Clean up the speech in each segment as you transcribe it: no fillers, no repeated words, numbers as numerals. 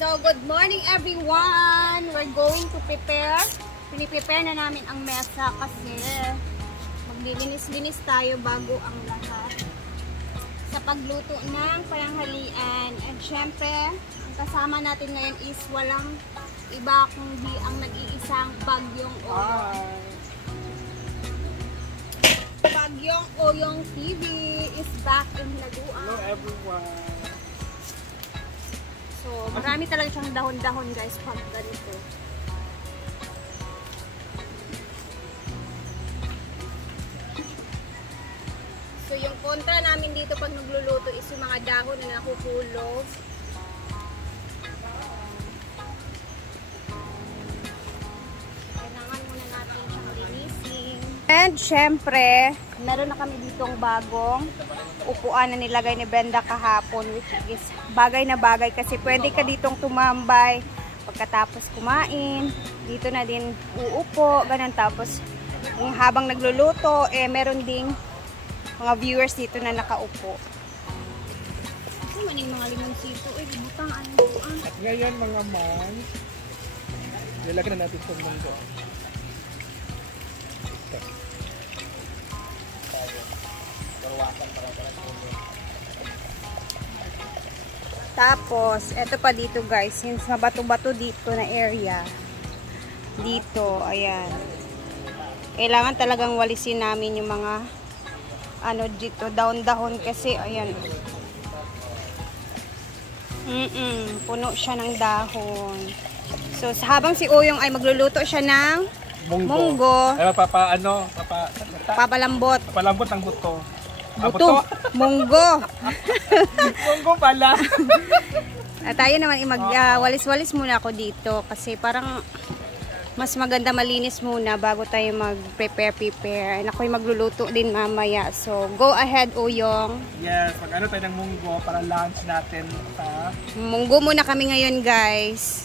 So, good morning everyone! We're going to prepare. Piniprepare na namin ang mesa kasi maglilinis-linis tayo bago ang lahat sa pagluto ng pananghalian. And syempre, ang kasama natin ngayon is walang iba kundi ang nag-iisang Bagyong Oyong. Bagyong Oyong TV is back in Laguan. Hello everyone! So, marami talaga siyang dahon-dahon guys pag ganito. So, yung kontra namin dito pag nagluluto is yung mga dahon na nakukulog. Kailangan muna natin siyang linisin. And syempre, meron na kami ditong bagong upuan na nilagay ni Brenda kahapon, which is bagay na bagay kasi pwede ka ditong tumambay pagkatapos kumain. Dito na din uupo, ganun. Tapos habang nagluluto, meron ding mga viewers dito na nakaupo. Ano man yung mga limonsito? Butang ano upuan. At ngayon mga man, nilagyan na natin sa munggo. Tapos, eto pa dito guys, since mabato-bato dito na area, dito, ayan. Kailangan talagang walisin namin yung mga, ano dito, dahon-dahon kasi, ayan. Puno siya ng dahon. So, habang si Oyong ay magluluto siya ng munggo. Ay, Papalambot. Papalambot ang buto. Buto. Munggo. Munggo pala. Tayo naman walis-walis muna ako dito kasi parang mas maganda malinis muna bago tayo mag-prepare. And ako'y magluluto din mamaya. So, go ahead, Oyong. Yes, mag-ano tayo ng munggo para lunch natin sa... Munggo muna kami ngayon, guys.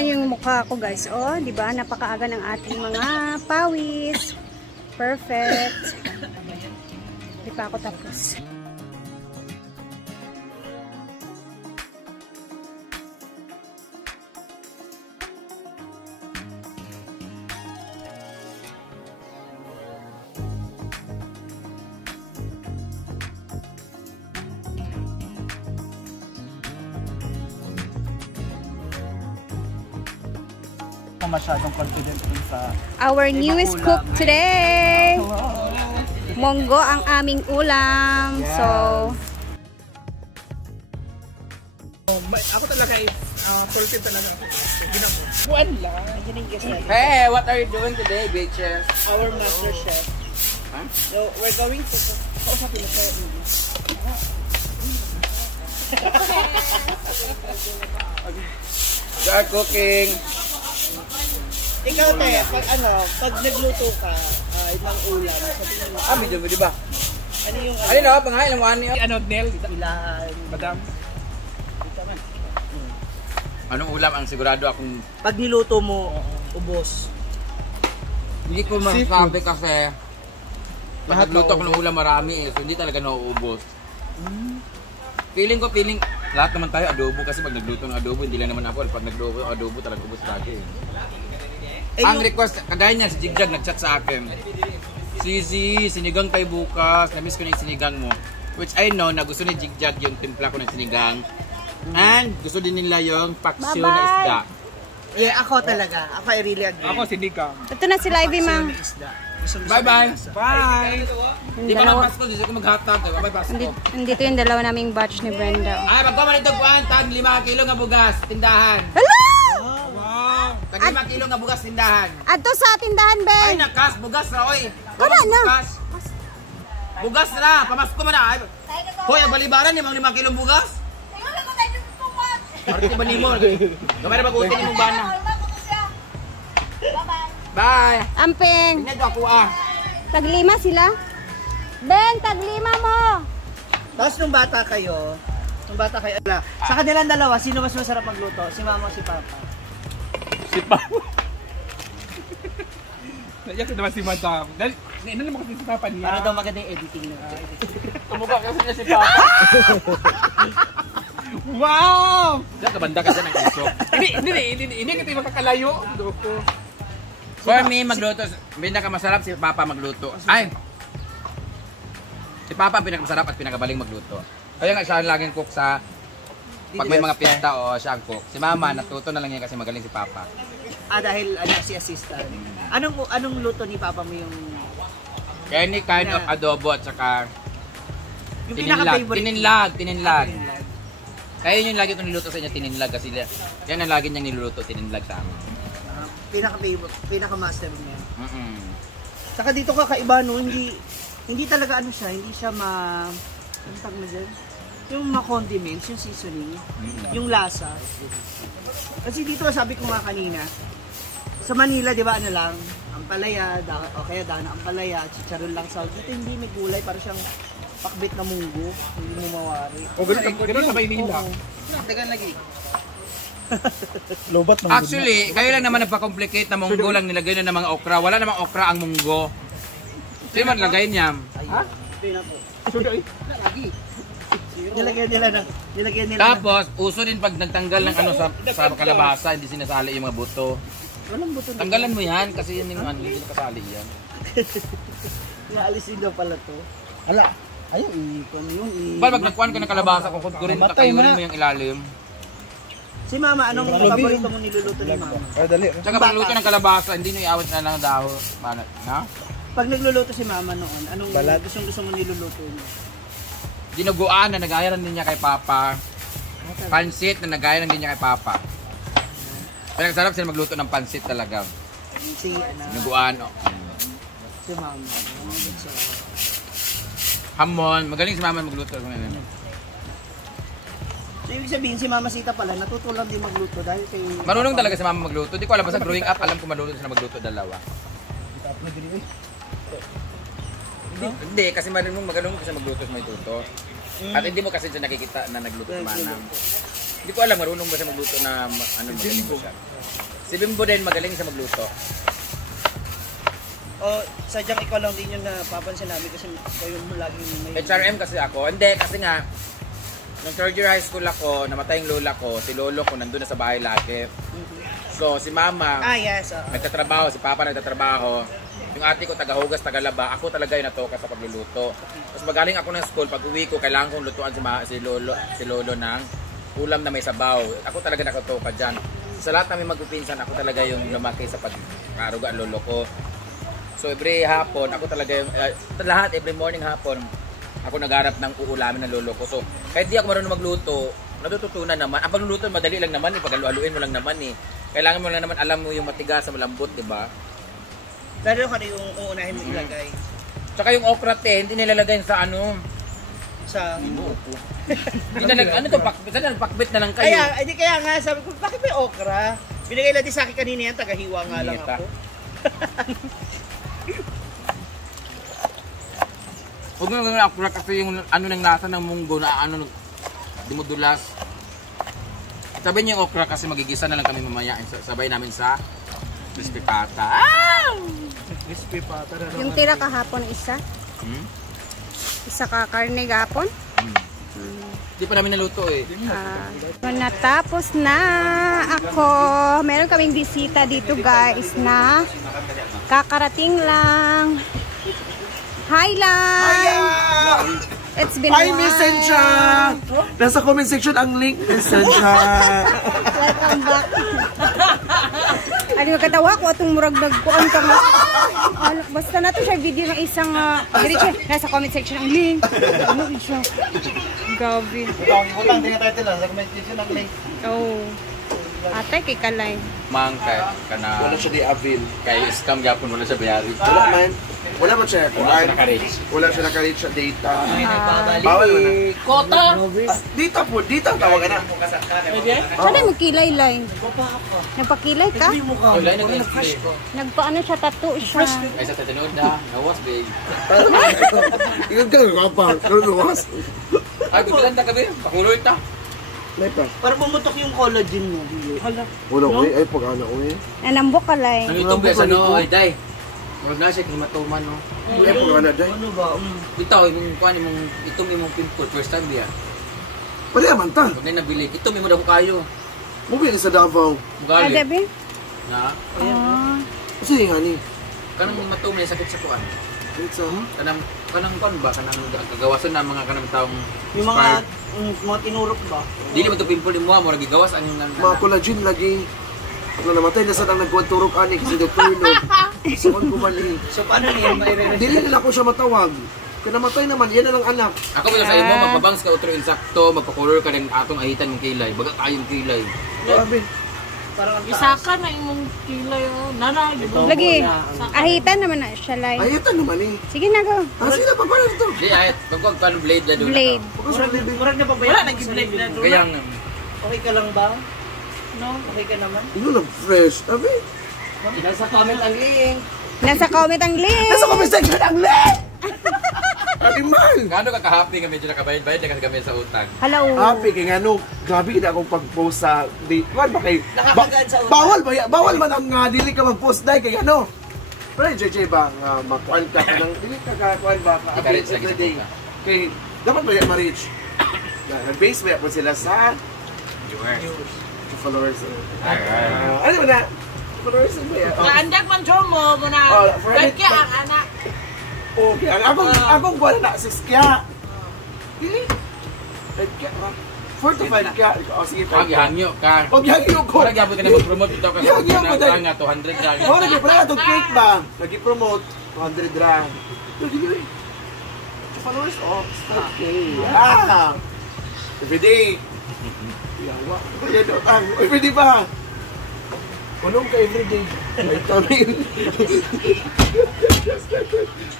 Yung mukha ko guys, oh, di ba? Napakaaga ng ating mga pawis. Perfect. Di pa ako tapos. Masyadong confident dun sa our newest cook today. Hello. Munggo ang aming ulam. Yes. So, ako talaga is positive talaga. Buwan lang. Hey, what are you doing today, bitches? Our master chef. Huh? So, we're going to kausapin na kayo. We are cooking. Ikaw tayo, pag nagluto ka, ibang ulam, sabihin mo, Medyo di ba? ano yung Ano na, panghain ng wani. Ano, Nel? ilahan? Madam? Anong ulam ang sigurado akong Pag niluto mo, ubos. hindi ko masasabi kasi pag nagluto ako ng ulam marami so hindi talaga nauubos. Feeling lahat naman tayo adobo kasi pag nagluto ng adobo hindi lang naman ako pag nagluto ng adobo talaga ubos lagi. Ang request, kagaya niya, si Jigjag nag-chat sa akin. Sisi, sinigang tayo bukas. Na-miss ko na yung sinigang mo. Which I know na gusto ni Jigjag yung timpla ko ng sinigang. And gusto din nila yung paksiw na isda. Yeah, ako talaga. Ako I really agree. Ako sinigang. Ito na sila, Ivy, Kasi ma'am. yung isda. Gusto Bye-bye. Bye! Di pa mag-Pasko, di ko mag-hotdog. Bye Pasko. Nandito yung dalawa naming batch ni Brenda. Ay, magkaman ito kuhan, tag 5 kilo nga bugas, tindahan. Hello! Wow! Tag 5 kilo nga bugas, tindahan. Ato sa tindahan, Ay, Ben. nakas, bugas na, oy. Wala na. Bugas. Bugas na, pamasko man na. Ay, hoy, ang balibaran, 5 kilong bugas. Marti ba nimo? Gamay na mag-utin ni mong bana. Bye. Amping. Tingnan ko ako Taglima sila. Ben, taglima mo. Tapos nung bata kayo, sa kanilang dalawa, sino mas masarap magluto? Si mama o si papa? Si Papa. Naiyak ko naman si Madam. Dahil, ano naman kasi si Papa niya? Para daw maganda yung editing na. Tumugak kasi niya si Papa. Wow! Diyan, kabanda ka dyan ng iso. Hindi kita yung makakalayo. Loko. For me, magluto. Pinakamasarap si Papa magluto. Ay! Si Papa ang pinakamasarap at pinakabaling magluto. Kaya nga siya ang laging cook sa... Pag may mga pista o siya ang cook. Si Mama, natuto na lang yan kasi magaling si Papa. Dahil si assistant. Anong luto ni papa mo yung... Any kind of adobo at saka... Yung Tininlag. Kaya yun yung lagi ko niluto sa inyo, tininlag kasi yan ang lagi niyang niluluto, tininlag sa amin. Pinaka-master niya. Saka dito kakaiba no, hindi talaga ano siya, hindi siya ano tawag na dyan? Yung condiments, yung seasoning, yung lasa. Kasi dito sabi ko nga kanina, sa Manila di ba ano lang, ampalaya, o kaya dana ampalaya, chicharon lang sa dito hindi may gulay, para siyang pakbit na munggo, hindi mo mawari. O gano'n sa Maynila. Tagal lagi. Lobat ng Actually, kayo lang naman nagpa-complicate na munggo lang nilagay na ng mga okra. Wala namang okra ang munggo. Sino man lagay niya? Ha? Ito na po. Lagi. Nilagyan nila. Tapos, uso din pag nagtanggal ng ano sa kalabasa, hindi sinasali yung mga buto. Walang buto. Tanggalan mo yan kasi yun yung ano, hindi nakasali yan. Naalisin daw pala to. Hala, ayun, Pag nagkuhan ka ng kalabasa, kukurin ka kayo mo yung ilalim. Si Mama, anong paborito mo niluluto ni Mama? Dali. Tsaka pag luto ng kalabasa, hindi nyo iawit na lang dahon. Na? Pag nagluluto si Mama noon, anong gusto mo niluluto niya? Dinuguan na nagaya din niya kay Papa. Pansit na nagaya din niya kay Papa. Pero sarap sila magluto ng pansit talaga. Si Dinuguan. Si Mama. Hamon. Magaling si Mama magluto. So, ibig sabihin, si Mama Sita pala, natutulang din magluto dahil kay... Marunong talaga si Mama magluto. Di ko alam, basta growing up, alam ko marunong sila magluto dalawa. Hindi, kasi marunong magaling kasi magluto sa may tuto. At hindi mo kasi siya nakikita na nagluto sa manam. Hindi ko alam, marunong ba siya magluto na ano magaling ba siya. Si Bimbo din magaling siya magluto. O, sadyang ikaw lang din yung napapansin namin kasi ikaw yung laging may... HRM kasi ako. Hindi, kasi nga, nung third year high school ako, namatay yung lola ko, si lolo ko nandun na sa bahay lagi. So, si Mama, yes. nagtatrabaho, si Papa nagtatrabaho. Yung ate ko tagahugas, tagalaba, ako talaga yung natoka sa pagluluto. Tapos magaling ako ng school, pag uwi ko, kailangan kong lutuan si lolo ng ulam na may sabaw. Ako talaga nakatoka dyan. Sa lahat namin magpipinsan, ako talaga yung lumaki sa pag-aruga ang lolo ko. So every hapon, ako talaga yung, lahat, every morning hapon, ako nagharap ng uulamin ng lolo ko. So kahit di ako marunong magluto, natututunan naman. Ang pagluluto, madali lang naman, pag-alualuin mo lang naman eh. Kailangan mo lang naman alam mo yung matigas sa malambot, di ba? Lalo ka na yung uunahin mo ilagay. Tsaka yung okra hindi nilalagay sa ano. Sa... Hindi na ano to, nagpakbit na lang kayo. Kaya nga, sabi ko, bakit may okra? Binigay lang din sa akin kanina yan, tagahiwa nga lang ako. Huwag mo lang okra kasi yung ano ng lasa ng munggo na ano, dumudulas. Sabi niyo yung okra kasi magigisa na lang kami mamaya. Sabay namin sa crispy pata. Crispy pata na Yung tira kahapon isa. Isa ka karne gapon. Hindi pa namin naluto eh. Natapos na ako. Meron kaming bisita dito guys na kakarating lang. Hi lang! It's been Hi, a Miss while. Sencha! Nasa comment section ang link, Miss Sencha. Welcome back. Ano yung katawa ko itong murag nagkuhan ka nga. Basta na to siya video ng isang diretso. Nasa comment section ang link. Ano siya? Gabi. Utang din tayo tila sa comment section ang link. Oh. Ate kay Kalay. Mang kay kana Wala siya di avail. kay scam gyapon wala siya bayari. Wala man. Wala man siya. Wala siya naka-reach. Wala siya naka-reach sa data. Bawal Bawal mo na. Kota! Dita po, dita tawag na. Sana mo kilay-lay. Nagpakilay ka? Wala na kay fresh ko. Nagpaano siya, tattoo siya. Ay sa tatinod na, nawas big. Ingat ka, kapag. Pero was. Ay gutulan ta kabi, pakuloy ta. Lepa. Para bumutok yung collagen mo. Hala. Wala ko ay pag-ana ko eh. Nanambok Kalay. Ang itong besa no, ay day. Wag na siya hematoman no. Ay pag-ana day. Ano ba? Itaw imong kuan imong itong imong pimple first time biya. Pwede naman ta. Pag na nabili, itong imong dako kayo. Mubili sa Davao. Mugali. Adabi? Na, Kasi nga ni. kanang hematoman sakit sa kuan. Sa Kanang kuan ba kanang gagawason na mga kanang taong Yung mga tinurok ba? dili man to pimple mo mo gigawas ang mga collagen lagi. Pag namatay na sa nang nagkuhan-turok ani kasi doktor no. Saan ko mali. So paano niya maire-refer? Dili nila ko siya matawag. Kaya namatay naman, yan na lang anak. Ako ba sa imo magpabangs ka otro insakto, magpa-color ka ng atong ahitan ng kilay, baga kayong kilay. Grabe. Parang ang Isaka na imong kilay oh. Nana, Lagi. Ahitan naman na siya, Lay. Ayatan naman eh. Sige na, go. Sila pa pala ito. Di ay, bagwag ka ng blade na doon. Blade. Murag na pa ba? wala nag-blade na doon. Kaya Okay ka lang ba? No. Okay ka naman? Ino lang fresh. Sabi. Nasa comment ang link. Nasa comment ang link. Nasa comment section ang link! Ate Mal! gaano ka ka-happy nga medyo nakabayad-bayad na kasi kami sa utang. Hello. Happy kay ano, grabe kita akong pag-post sa date. Kuwan ba kay... Nakakagaan sa utang. Bawal ba? Bawal man ang dili ka mag-post dahil kay ano. Pero JJ ba, makuan ka ng dili ka kakuan ba ka Ika-reach update lagi sa everyday. buka. Kay, dapat ba yan ma-reach? Nag-base ba po sila sa Viewers. followers? Ano ba na? Followers ba yan? Naandak man siya mo, muna. Oh, for Kaya edit- ang anak. Okay, akong buwan na sis kya. Dili. Kya ba? 4 to 5 kya. O sige, Pag hangyo ka. Huwag hangyo ko. Wala gyapon ka na mag-promote ito kasi Hangyo ko dahil. nga 200 lang. Oh, nag-pala itong cake ba? Nag-promote, 200 rand. Nag-promote. Followers, oh, 5K. Ah! Everyday. Yawa. Everyday ba? Kulong ka everyday. May tamin.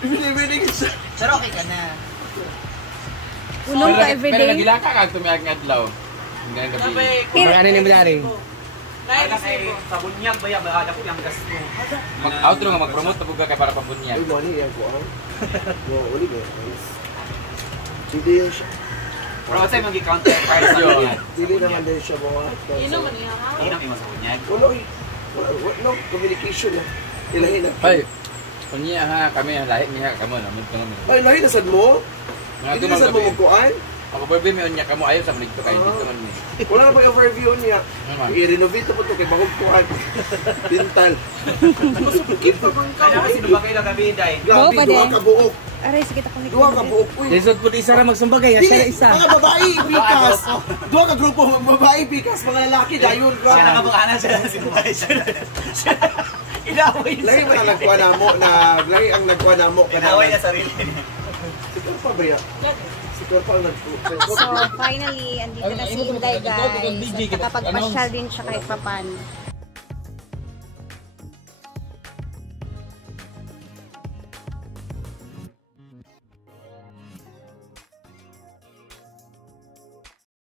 Everyday siya. Pero okay ka na. Unong ka Pero everyday. nagilaka ka tumiyag nga adlaw. Hanggang gabi. Ano ni Madari? Sa bunyag ba yan? Baka ko yung gas mo. Mag-outro nga mag-promote tapos ka para pambunyag. Ay, money yan ko. Uli ba? Hindi yan siya. Pero kasi mag-counter part sa bunyag. Dili naman din siya mga. Ino man niya ha? Ino mo sa bunyag. Wala, communication na. Ilahin na. Ay, kunya ha, kami lahi niya kamo naman kami. Ay, lahin na sad mo? Mga Hindi na sad mo gabi. magkuhan? Ako pwede mi unya kamo ayo sa maligto kayo dito man ni. Wala na pag-overview niya. Naman. I-renovate na po ito kay Bagong Kuhan. Dental. Kaya kasi ba kayo gabi day? Grabe, pa duha din. ka buok. Aray, sige ta Duha ka buok. Uy, Lisod po isa ra magsumbagay nga dili, mga babae, bikas. Duha ka grupo, mga babae, bikas, mga lalaki, dayon. Siya nakabukana siya si Buhay siya. Inaway Lahi ba ang nagkuha na mo, lahi ang nagkuha na mo. Inaway niya sarili. Siguro pa ba yan? Siguro pa ang nagkuha. So, finally, andito na si Inday, guys. At nakapagpasyal din siya kahit papan.